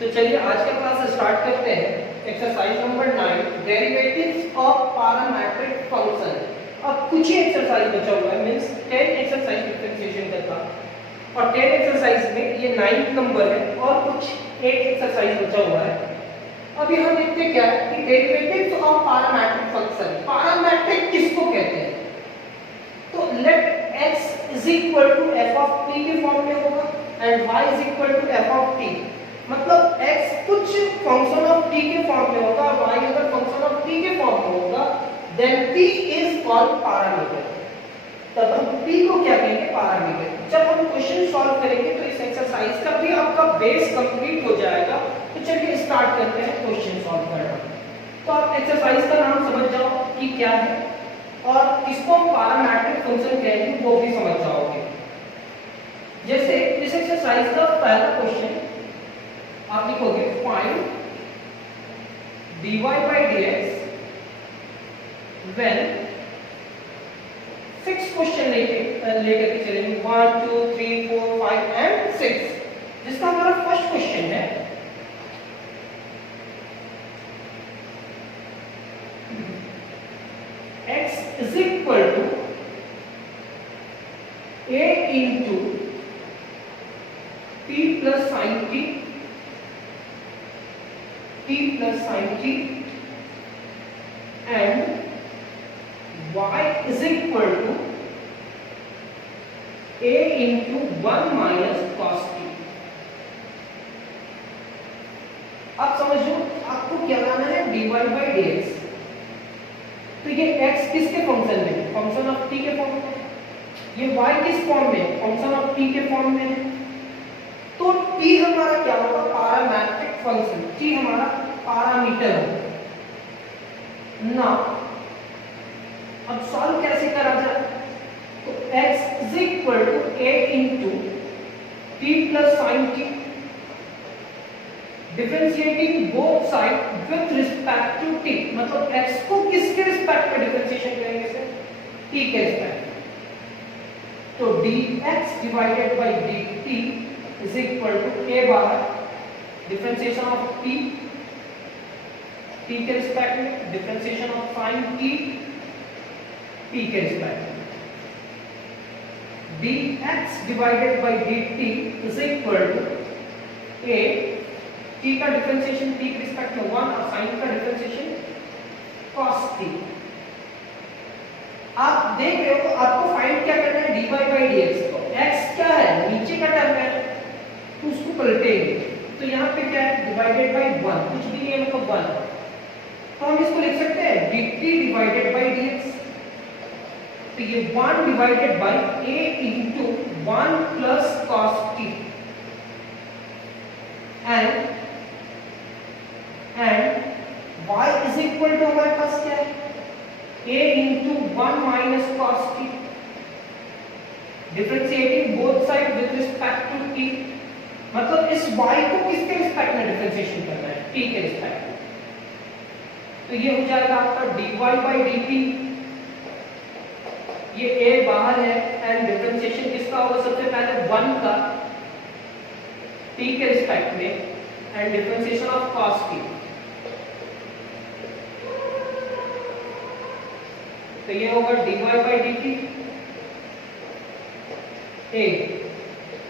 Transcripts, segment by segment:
तो चलिए आज का क्लास स्टार्ट करते हैं। Exercise number 9, derivatives of parametric function. अब कुछ ही एक्सरसाइज बचा हुआ है, मींस 10 एक्सरसाइज डिफरेंशिएशन का था और 10 एक्सरसाइज में ये 9 नंबर है और कुछ 8 एक्सरसाइज बचा हुआ है। अभी हम देखते क्या है कि derivatives of parametric function, parametric किसको कहते हैं? तो let x is equal to f of t के फॉर्म में होगा and y is equal to f of t। मतलब x कुछ फंक्शन ऑफ t के फॉर्म में होगा और y अगर फंक्शन ऑफ t के फॉर्म में होगा then t is called parameter. तब हम t को क्या कहेंगे? पैरामीटर। जब हम क्वेश्चन सॉल्व करेंगे तो इस एक्सरसाइज का भी आपका बेस कंप्लीट हो जाएगा। तो चलिए स्टार्ट करते हैं क्वेश्चन सॉल्व करना। तो आप एक्सरसाइज का नाम समझ जाओ कि क्या है और किसको हम पैरामीट्रिक फंक्शन कहेंगे वो भी समझ जाओगे। जैसे इस एक्सरसाइज का पहला क्वेश्चन आप लिखोगे find dy by dx when 6 question लेकर के चलेंगे 1 2 3 4 5 एंड 6, जिसका हमारा फर्स्ट क्वेश्चन है x is equal to a into t plus sin t plus sin t and y is equal to a into 1 minus cos t। आप समझो आपको क्या लाना है? dy by dx। तो ये x किसके फंक्शन में? फंक्शन ऑफ t के फॉर्म में। ये y किस फॉर्म में? फंक्शन ऑफ t के फॉर्म में। तो t हमारा क्या होगा? Parametric function. t हमारा पैरामीटर होगा ना। अब सॉल्व कैसे करा जाए? तो x is equal to a into t plus sin t, differentiating both side with respect to t। मतलब x को किसके रिस्पेक्ट में डिफरेंशिएशन करेंगे सर? t के रिस्पेक्ट। तो dx divided by dt is equal to a बार differentiation of t के respect में, डिफरेंशिएशन ऑफ sin t के रिस्पेक्ट में। dx divided by dt is equal to a, t का डिफरेंशिएशन t के respect में 1 और sin का डिफरेंशिएशन cos t। आप देख रहे हो आपको फाइंड क्या करना है? dy by dx को। x क्या है? नीचे का टर्म है तो उसको पलटेंगे। तो यहाँ पे क्या है? डिवाइडेड बाय 1, कुछ भी नहीं है मतलब 1। तो हम इसको लिख सकते हैं dt डिवाइडेड बाय dx। तो ये 1 divided bye a into 1 plus cos t and y is equal to हमारे पास क्या है? a into 1 minus cos t, differentiating both side with respect to t। मतलब इस y को किसके रिस्पेक्ट में डिफरेंशिएशन करना है? t के रिस्पेक्ट में। तो ये हो जाएगा आपका dy by dt। ये a बाहर है एंड डिफरेंशिएशन किसका होगा? सबसे पहले 1 का t के रिस्पेक्ट में and differentiation of cos t। तो ये होगा dy by dt। a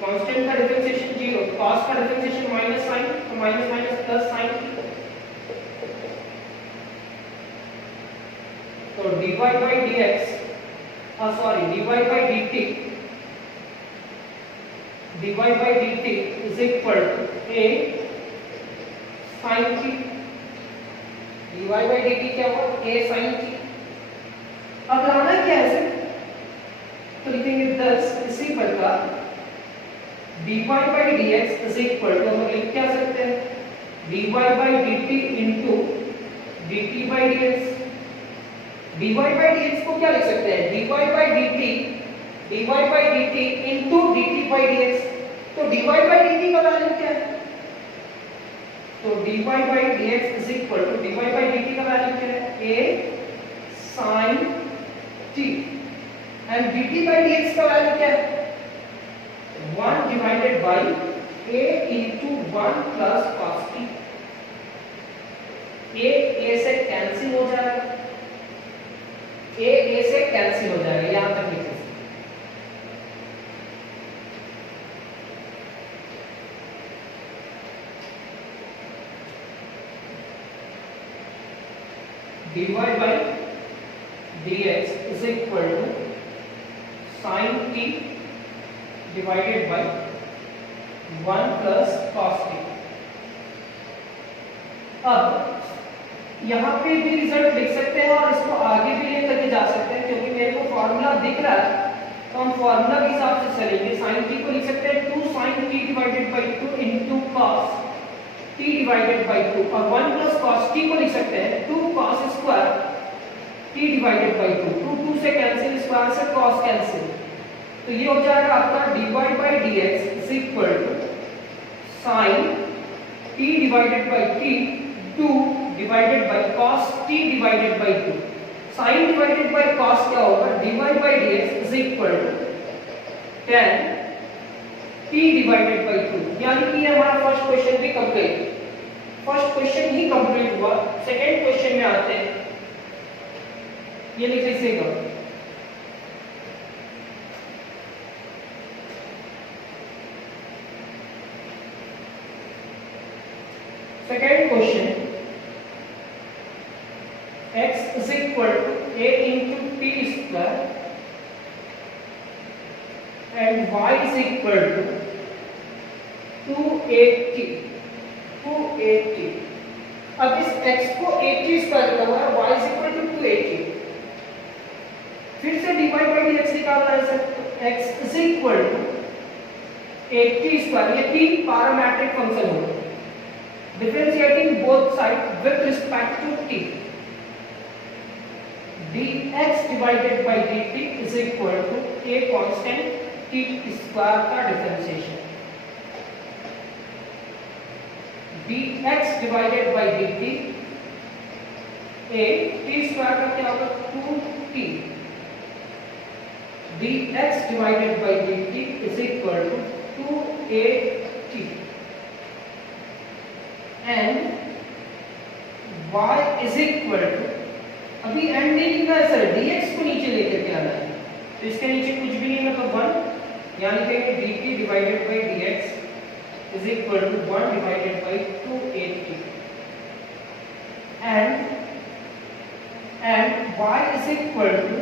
constant का डिफरेंशिएशन 0, cos का डिफरेंशिएशन माइनस sin, तो माइनस माइनस प्लस sin। तो dy by dx dy by dt is equal to a sin t। dy by dt क्या होगा? a sin t। अब लाना क्या है सर? तो लिखेंगे 10 इसी प्रकार dy by dx is equal to, हम लिख क्या सकते हैं? dy by dt into dt by dx। dy by dx को क्या लिख सकते हैं? dy by dt into dt by dx। तो dy by dt का वैल्यू क्या है? तो dy by dx is equal to dy by dt का वैल्यू क्या है? a sin t and dt by dx का वैल्यू क्या है? 1 divided by a into 1 plus cos dy by dx is equal to sin t divided by 1 plus cos t। अब यहाँ पे भी रिजल्ट लिख सकते हैं और इसको आगे भी लेकर के जा सकते हैं, क्योंकि मेरे को फॉर्मूला दिख रहा है तो हम फॉर्मूला के हिसाब से चलेंगे। sin t को लिख सकते हैं 2 sin t divided by 2 into cos t divided by 2, और 1 plus cos t को लिख सकते हैं 2 cos square t divided by 2। 2 2 से कैंसिल, स्क्वायर से cos कैंसिल, तो ये हो जाएगा आपका dy by dx is equal to sin t divided by t 2 divided by cos t divided by 2। sin divided by cos क्या होगा, dy by dx is equal to tan t divided by 2। यानी कि हमारा first question भी complete, first question ही complete हुआ। Second question में आते हैं, ये लिख लीजिएगा। Second question, x is equal to a into t square and y is equal to 2at। अब इस x को 80 स्क्वायर का हुआ है, y is equal to 280। फिर से dy by dx निकालना है sir, x is equal to 80 square, ये तीन पैरामीट्रिक फंक्शन होगा, differentiating both sides with respect to t। dx divided by dt is equal to a constant t square का differentiation. dx divided by dt a t square का क्या होगा 2t। dx divided by dt is equal to 2at and y is equal to, अभी and नहीं लिखना है sir, dx को नीचे लेकर के आना है, तो इसके नीचे कुछ भी नहीं मतलब 1, यानी कि dt divided by dx is equal to 1 divided by 2at and y is equal to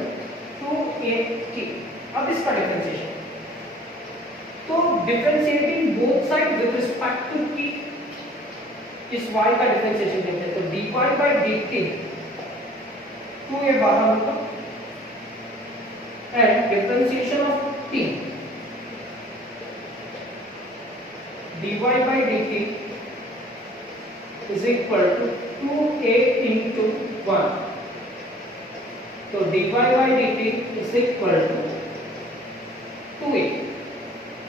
2at। अब इसका डिफरेंशिएशन, तो differentiating both side with respect to t, इस y का डिफरेंशिएशन देखते हैं, तो dy by dt 2 ये बाहर होगा and differentiation of t dy by dt is equal to 2a into 1, तो dy by dt is equal to 2a,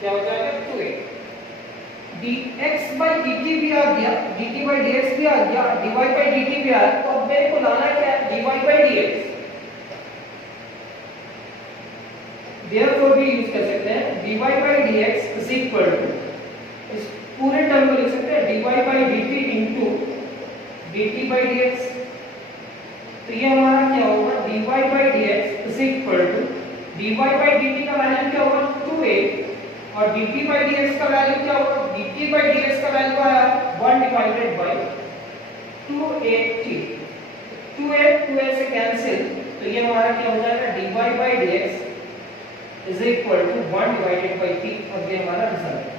क्या हो जाएगा 2a। dx by dt भी आ गया, dt by dx भी आ गया, dy by dt भी आया, तो अब मेरे को लाना क्या है dy by dx। therefore भी यूज कर सकते हैं dy by dx is equal to, इस पूरे टर्म को लिख सकते हैं dy by dt into dt by dx। तो ये हमारा क्या होगा dy by dx is equal to, dy by dt का वैल्यू क्या होगा 2a और dt by dx का वैल्यू क्या होगा, dt by dx का वैल्यू आया 1 डिवाइडेड बाय 2at। 2a से कैंसिल, तो ये हमारा क्या हो जाएगा dy by dx is equal to 1 divided by t, और ये हमारा रिजल्ट है।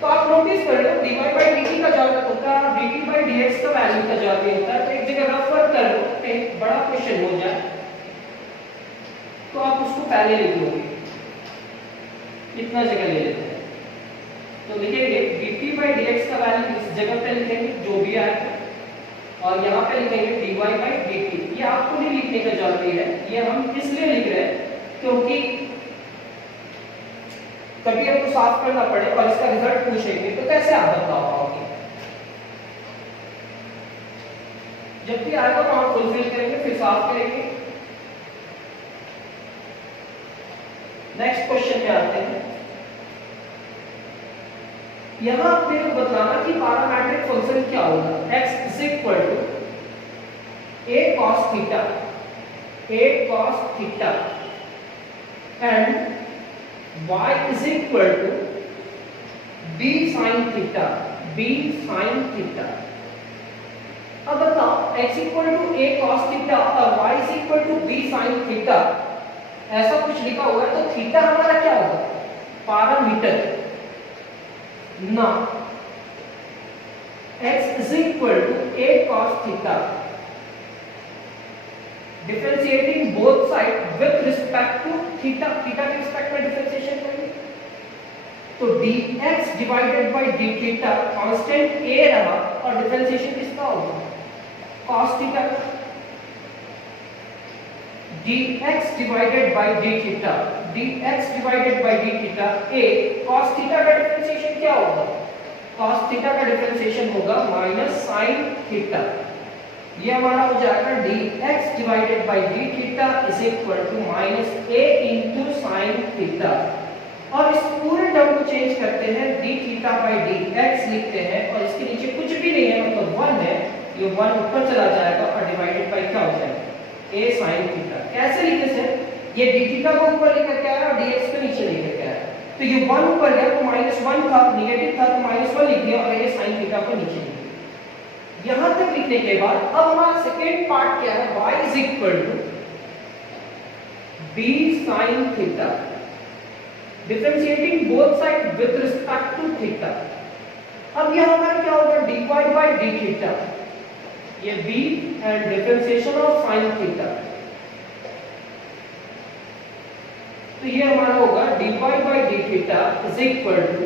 तो आप नोटिस कर लो dy by dt का ज्यादा होता है, dt by dx का वैल्यू का ज्यादा होता है, तो एक जगह रेफर कर लो, एक बड़ा क्वेश्चन हो जाए तो आप उसको पहले लिख लोगे, इतना जगह ले लेते हैं, तो लिखेंगे dt by dx का वैल्यू इस जगह पे लिखेंगे जो भी आएगा, और यहाँ पे लिखेंगे dy by dt। ये आपको नहीं लिखने का जरूरी है, ये हम इसलिए लिख रहे हैं क्योंकि कभी आपको साफ करना पड़े और इसका रिजल्ट पूछेंगे तो कैसे आप बता पाओगे। जब भी आएगा तो हम फुलफिल करेंगे, फिर साफ करेंगे। नेक्स्ट क्वेश्चन में आते हैं। यहां आपने को बताना कि पैरामीट्रिक फंक्शन क्या होगा। x is equal to a cos theta and y is equal to b sin theta। अब बताओ x equal to a cos theta और y is equal to b sin theta, ऐसा कुछ लिखा हुआ है, तो थीटा हमारा क्या होगा? पैरामीटर ना x is equal to a cos theta, differentiating both side with respect to theta, theta के रिस्पेक्ट में डिफरेंशिएशन करेंगे, तो dx divided by d theta constant a रहा और डिफरेंशिएशन किसका होगा? cos थीटा का। dx divided by d theta, dx divided by d theta a cos theta का डिफरेंशिएशन क्या होगा? cos थीटा का डिफरेंशिएशन होगा माइनस sin थीटा। ये हमारा हो जाएगा dx divided by d theta is equal to minus a into sin theta, और इस पूरे टर्म को चेंज करते हैं d थीटा बाय dx लिखते हैं, और इसके नीचे कुछ भी नहीं है मतलब 1 है, ये 1 ऊपर चला जाएगा और डिवाइडेड बाय क्या हो जाएगा? a sin theta. कैसे लिखे सर? ये d थीटा को ऊपर लेकर के आया और dx को नीचे लेकर के आया, तो ये 1 ऊपर गया तो -1 था, नेगेटिव था तो -1 लिख दिया और a sin थीटा को नीचे लिख दिया। यहां तक लिखने के बाद अब हमारा सेकेंड पार्ट क्या है? y is equal to b sin theta, differentiating both side with respect to theta. अब यह हमारा क्या होगा? dy बाय d थीटा, ये b and differentiation of sin theta, तो ये हमारा होगा dy बाय d theta is equal to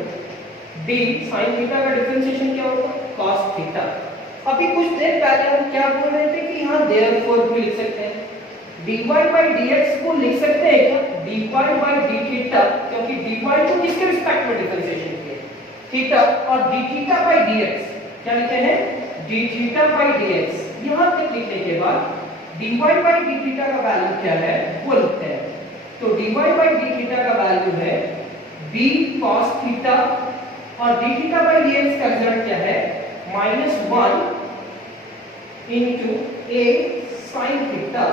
d sin theta का डिफरेंशिएशन क्या होगा? cos theta. अभी कुछ देर पहले हम क्या बोल रहे थे कि यहाँ देयरफॉर भी लिख सकते हैं, dy by dx को लिख सकते हैं क्या? dy by d थीटा, क्योंकि dy को किसके रिस्पेक्ट में डिफरेंशिएशन किया? थीटा, और d थीटा by dx क्या लिखते हैं? d theta by dx। यहाँ तक लिखने के बाद dy by d थीटा का वैल्यू क्या है वो लिखते हैं, तो dy by d थीटा का वैल्यू है b cos थीटा, और d थीटा by dx का रिजल्ट क्या है? -1 into a sin थीटा।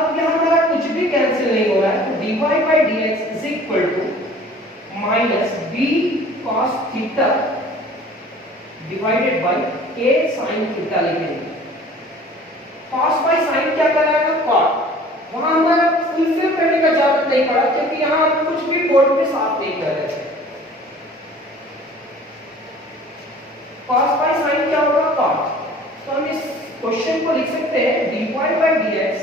अब यहां हमारा कुछ भी कैंसिल नहीं हो रहा है, तो dy by dx is equal to minus b cos theta divided by a sin theta लिखेंगे। cos by sin क्या कराएगा? cot। वहां हमारा फुलफिल करने का जरूरत नहीं पड़ा, क्योंकि यहां हम कुछ भी बोर्ड पे साफ नहीं कर रहे थे। cos by sin क्या होगा? cot। तो हम इस क्वेश्चन को लिख सकते हैं dy by dx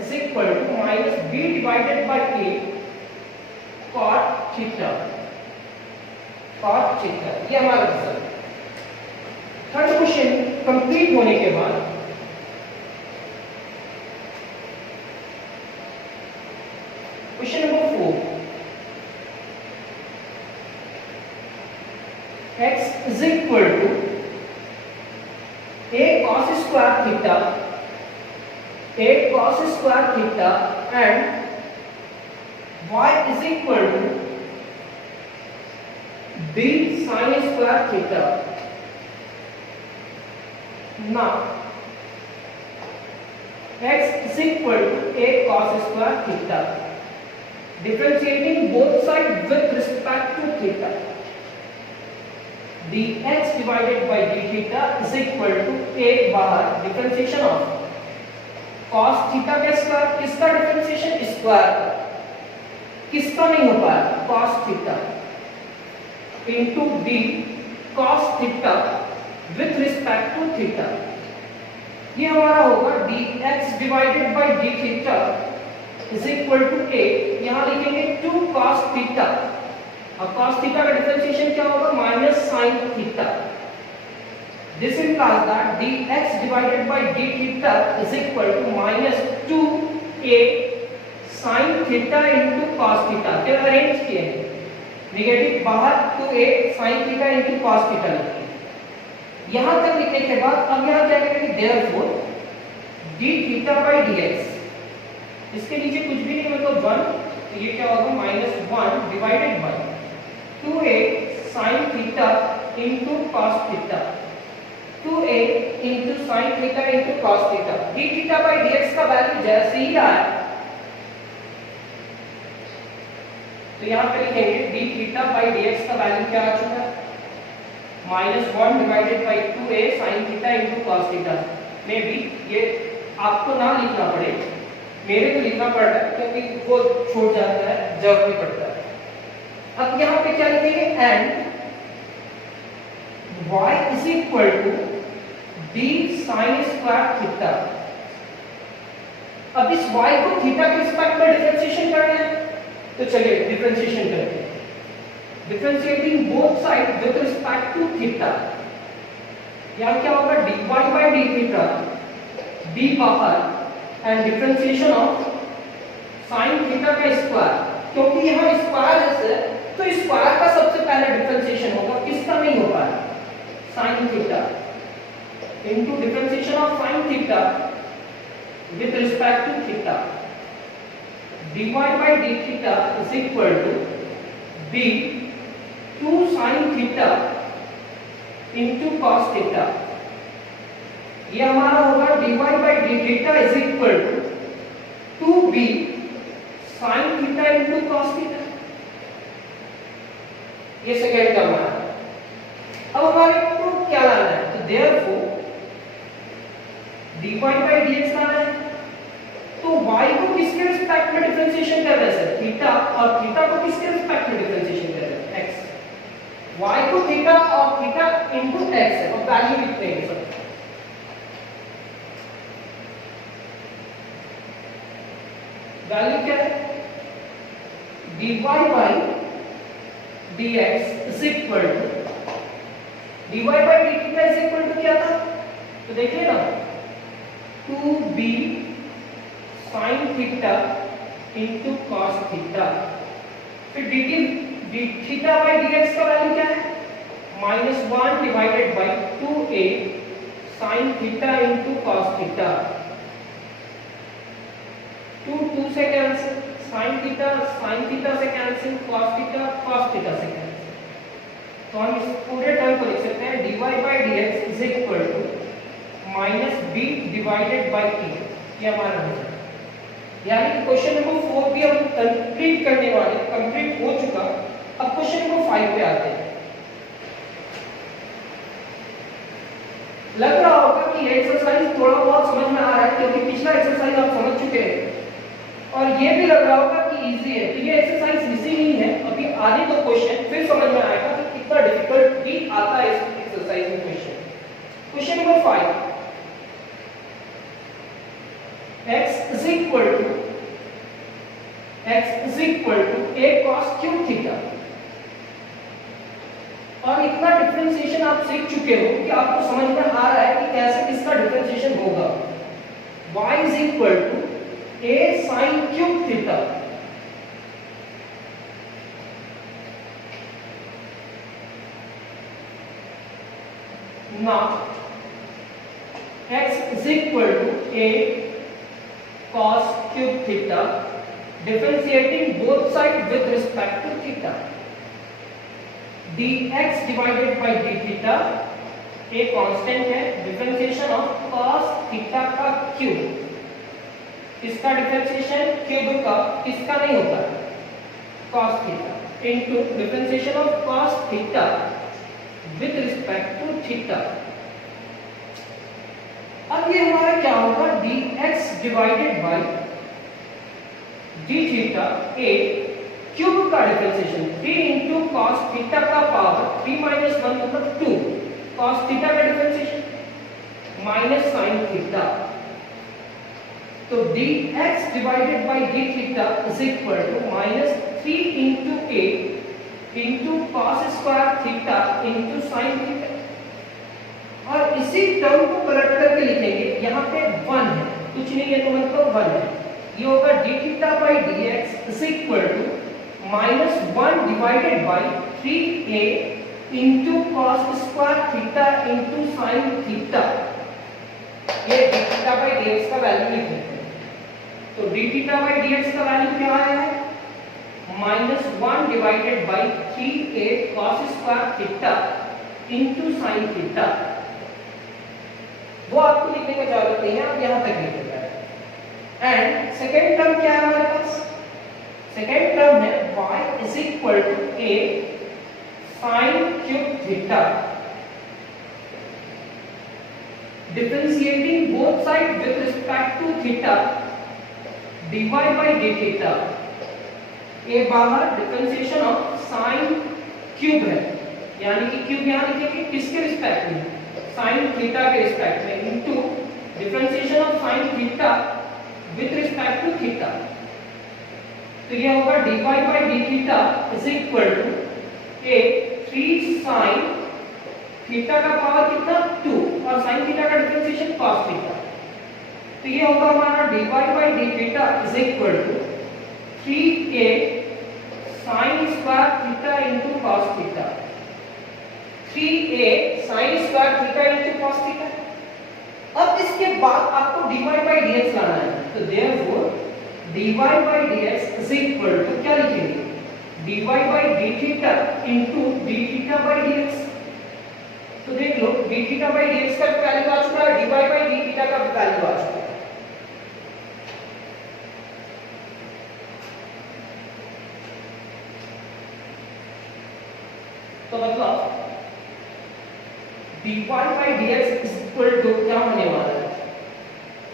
is equal to minus b divided by a cot theta, cot theta. ये हमारा रिजल्ट। थर्ड क्वेश्चन कंप्लीट होने के बाद question number 4, x is equal to a cos square theta, a cos square theta and y is equal to b sin square theta। Now x is equal to a cos square theta, differentiating both sides with respect to theta, dx divided by d theta is equal to a बाहर differentiation of cos theta का square, किसका differentiation? Square का, किसका नहीं हो पाया? cos theta into d cos theta with respect to theta. ये हमारा होगा dx divided by d theta is equal to a, यहां लिखेंगे 2 cos थीटा, अब cos थीटा का डिफरेंशिएशन क्या होगा? Minus sin theta. This implies that dx divided by d theta is equal to minus 2a sin theta into cos theta। क्या arrange किए हैं? Negative बाहर 2a sin theta into cos theta लिखिए। यहां तक लिखने के बाद अब यहां क्या करेंगे? therefore d theta by dx, इसके नीचे कुछ भी नहीं मतलब 1, तो ये क्या होगा? -1 divided bye 2a sin theta into cos theta, 2a into sin theta into cos theta। d theta by dx का वैल्यू जैसे ही आया तो यहां पे लिखेंगे d theta by dx का वैल्यू क्या आ चुका है? -1 divided by 2a sin theta into cos theta. May be ये आपको ना लिखना पड़े, मेरे को लिखना पड़ रहा है क्योंकि वो छूट जाता है, जरूरी पड़ता है। अब यहाँ पे क्या लिखेंगे, and y is equal to d sin square theta. अब इस y को थीटा के रिस्पेक्ट में डिफरेंशिएशन करना है, तो चलिए डिफरेंशिएशन करते हैं। Differentiating both side with respect to theta, यहाँ क्या होगा, dy by d theta, d बाहर and differentiation of sin theta का स्क्वायर, क्योंकि यहाँ स्क्वायर है तो स्क्वायर का सबसे पहले डिफरेंशिएशन होगा, किसका नहीं होगा, sin theta into differentiation of sin theta with respect to theta, dy by d theta is equal to b 2 sin theta into cos theta। ये हमारा होगा dy by d theta is equal to 2b sin theta into cos theta। ये second term है। अब हमारे को क्या लाना है, तो therefore dy by dx लाना है, तो y को किसके रिस्पेक्ट में डिफरेंशिएशन कर रहे हैं सर, थीटा, और थीटा को किसके रिस्पेक्ट में डिफरेंशिएशन कर रहे हैं, x। y को थीटा और थीटा इनटू x है, और वैल्यू लिखते हैं सर। वैल्यू क्या है, dy by dx is equal to dy by d theta is equal to क्या था, तो देखिए ना 2b sin theta into cos theta, फिर d थीटा by dx का वैल्यू क्या है, -1 divided by 2a sin theta into cos theta. 2 से कैंसिल, sin थीटा से कैंसिल, cos थीटा से कैंसिल, तो हम इस पूरे टर्म को लिख सकते हैं dy by dx is equal to -b divided by t। ये हमारा हो जाएगा, यानी कि क्वेश्चन नंबर 4 भी हम कंप्लीट करने वाले, कंप्लीट हो चुका। अब क्वेश्चन नंबर 5 पे आते हैं। लग रहा होगा कि ये एक्सरसाइज थोड़ा बहुत समझ में आ रहा है, क्योंकि पिछला एक्सरसाइज आप समझ चुके हैं, और ये भी लग रहा होगा कि इजी है, तो ये एक्सरसाइज इजी नहीं है। अभी आगे तो क्वेश्चन फिर समझ में आएगा कि कितना डिफिकल्ट भी आता है इस एक्सरसाइज में question. Question number 5, x is equal to a cos cube theta, और इतना डिफरेंशिएशन आप सीख चुके हो कि आपको समझ में आ रहा है कि कैसे किसका डिफरेंशिएशन होगा। y is equal to a sin cube theta, now x is equal to a cos cube theta, differentiating both sides with respect to theta, dx divided by d theta a constant है, differentiation of cos theta का cube, इसका differentiation cube का किसका नहीं होता, cos theta, into differentiation of cos theta with respect to theta. अब ये हमारा क्या होगा, dx divided by d theta a cube का डिफरेंशिएशन 3 इनटू cos थीटा का पावर 3 - 1 मतलब 2, cos थीटा का डिफरेंशिएशन माइनस sin थीटा, तो dx divided by d theta is equal to -3 into a into cos square theta into sin theta. और इसी term को पलट करके लिखेंगे, यहाँ पे 1 है, कुछ नहीं है तो मतलब 1 है, ये होगा d theta by dx is equal to -1 divided by 3a into cos square theta into sin theta. ये d थीटा बाई dx का वैल्यू लिखेंगे, तो d थीटा बाई dx का वैल्यू क्या आया है, -1 divided by 3a cos square theta into sin theta. वो आपको लिखने की जरूरत नहीं है, आप यहां तक लिख देते हैं। एंड सेकेंड टर्म क्या है हमारे पास, सेकेंड टर्म है y is equal to a sin cube theta differentiating both sides with respect to theta dy by d theta। ये बाहर डिफरेंशिएशन ऑफ साइन क्यूब है, यानी कि क्यूब यहाँ लिखेंगे किसके रिस्पेक्ट में, साइन थीटा के रिस्पेक्ट में, into differentiation of sine theta with respect to theta. तो ये होगा dy by d theta is equal to a 3 sin theta का पावर कितना 2 और sin थीटा का डिफरेंशिएशन cos थीटा। तो ये होगा हमारा dy by d theta is equal to 3a sin square theta into cos theta. 3a sin square theta into cos theta. अब इसके बाद आपको dy by dx लाना है, तो therefore dy by dx is equal to क्या लिखेंगे, dy by d theta into d theta by dx। तो देख लो d थीटा by dx का वैल्यू आ चुका है, dy by d थीटा का वैल्यू आ चुका है। तो मतलब dy by dx is equal to क्या होने वाला है,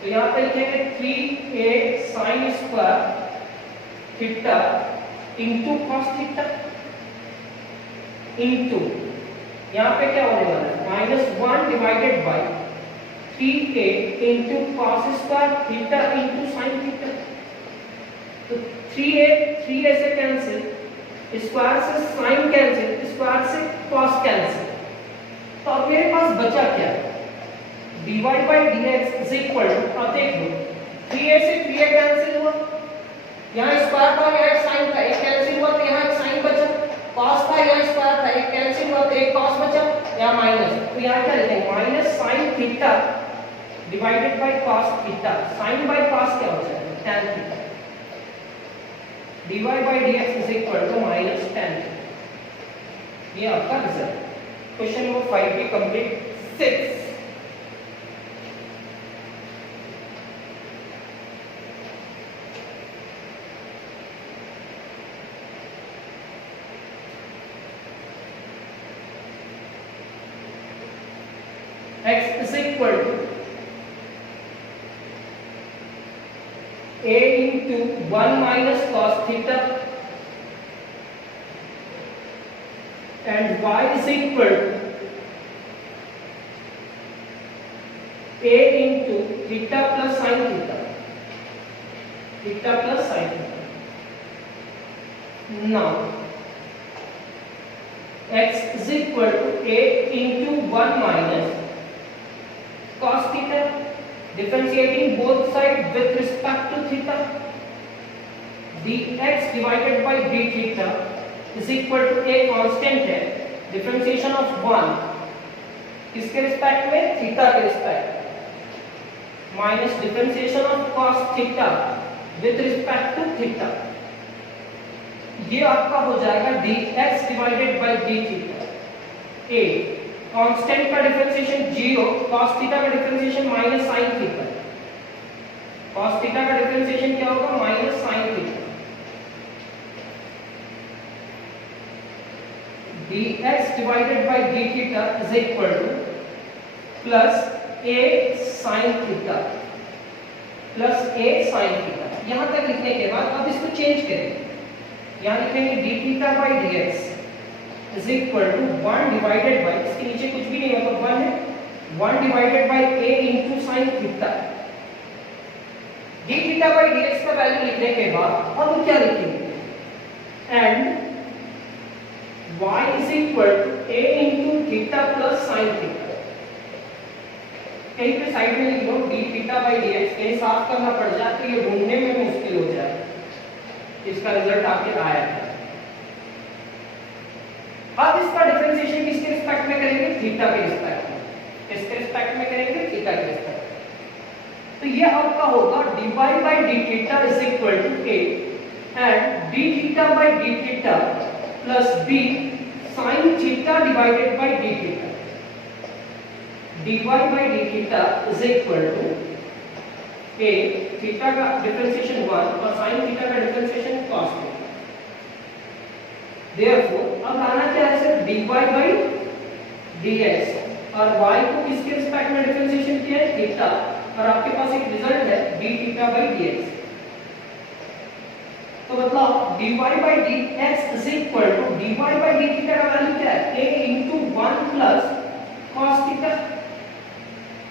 तो यहाँ पे लिखेंगे 3a sin square theta into cos theta into यहाँ पे क्या होने वाला है -1 divided by 3a into cos square theta into sin theta. तो 3a से कैंसिल, स्क्वायर से sin कैंसिल, स्क्वायर से cos कैंसिल। तो अब मेरे पास बचा क्या, dy by dx is equal to, अब देख लो 3a से 3a कैंसिल हुआ, यहाँ स्क्वायर था यहाँ sin था, एक कैंसिल हुआ तो यहाँ एक sin बचा, cos था यहाँ स्क्वायर था एक कैंसिल हुआ तो एक cos बचा, यहाँ माइनस, तो यहाँ क्या लिखेंगे minus sin theta divided by cos theta. sin बाय cos क्या हो जाएगा tan theta. dy by dx is equal to minus tan theta. ये आपका रिजल्ट। क्वेश्चन नंबर 5 भी complete. 6 x is equal to a into 1 minus cos theta and y is equal to a into theta plus sin theta, theta plus sin theta। Now x is equal to a into 1 minus cos theta, differentiating both sides with respect to theta, dx divided by d theta is equal to a constant है, differentiation of 1 किसके respect में, theta के respect, minus differentiation of cos theta with respect to theta. ये आपका हो जाएगा dx divided by d theta. a constant का differentiation 0, cos theta का differentiation minus sin theta, cos theta का डिफरेंशिएशन क्या होगा minus sin theta. dx divided by d theta is equal to plus a sin theta plus a sin theta। यहां तक लिखने के बाद अब इसको चेंज करें, यहां लिखेंगे d theta by dx is equal to 1 divided by, इसके नीचे कुछ भी नहीं मतलब 1 है, 1 divided by a into sin theta। d theta by dx का वैल्यू लिखने के बाद अब क्या लिखेंगे, and y is equal to a into theta plus sin theta। कहीं पे साइड में लिख लो d theta by dx, कहीं साफ करना पड़ जाए तो ये ढूंढने में मुश्किल हो जाए इसका रिजल्ट आके आया था। अब इसका डिफरेंशिएशन किसके रिस्पेक्ट में करेंगे, थीटा के रिस्पेक्ट में। किसके रिस्पेक्ट में करेंगे, थीटा के रिस्पेक्ट में। तो ये आपका होगा dy by d theta is equal to a and d theta by d theta plus b sin theta divided by d theta। dy by d theta is equal to a theta का differentiation 1 और sin theta का differentiation cos theta. Therefore अब लाना क्या है sir, dy by dx और y को किसके रिस्पेक्ट में डिफरेंशिएशन किया है, थीटा, और आपके पास एक रिजल्ट है d थीटा बाई dx। तो मतलब dy by dx is equal to dy by d theta का वैल्यू क्या है, a into 1 plus cos theta,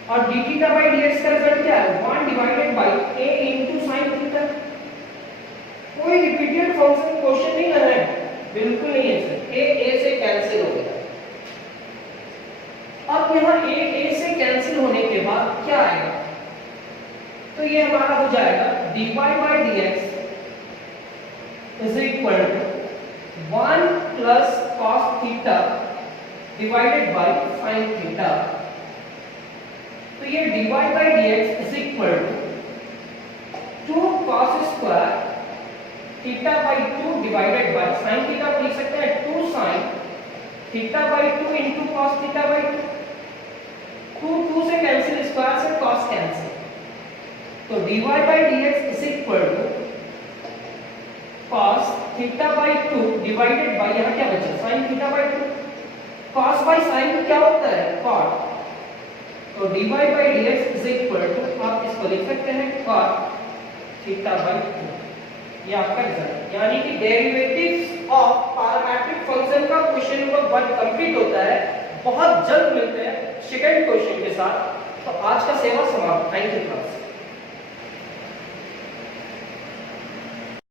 और d थीटा by dx का रिजल्ट क्या है, 1 divided by a into sin theta. कोई रिपीटेड फंक्शन क्वेश्चन नहीं लग रहा है, बिल्कुल नहीं है सर, a से कैंसिल हो गया। अब यहाँ a से कैंसिल होने के बाद क्या आएगा, तो ये हमारा हो जाएगा dy by dx is equal to 1 plus cos theta divided by sin theta। तो ये dy by dx is equal to 2 cos square theta by 2 divided by sin theta को लिख सकते हैं 2 sin theta by 2 into cos theta by 2, 2 से cancel, square से cos cancel, तो dy by dx is equal to cos theta by 2 divided by, यहाँ क्या बचा, sin theta by 2, cos by sin क्या होता है, cot, तो dy by dx is equal to, आप इसको लिख सकते हैं cot theta by 2। ये आपका रिजल्ट, यानी कि डेरिवेटिव्स ऑफ पैरामीट्रिक फंक्शन का क्वेश्चन नंबर 1 कंप्लीट होता है। बहुत जल्द मिलते हैं सेकंड क्वेश्चन के साथ। तो आज का सेवा समाप्त। Thank you class.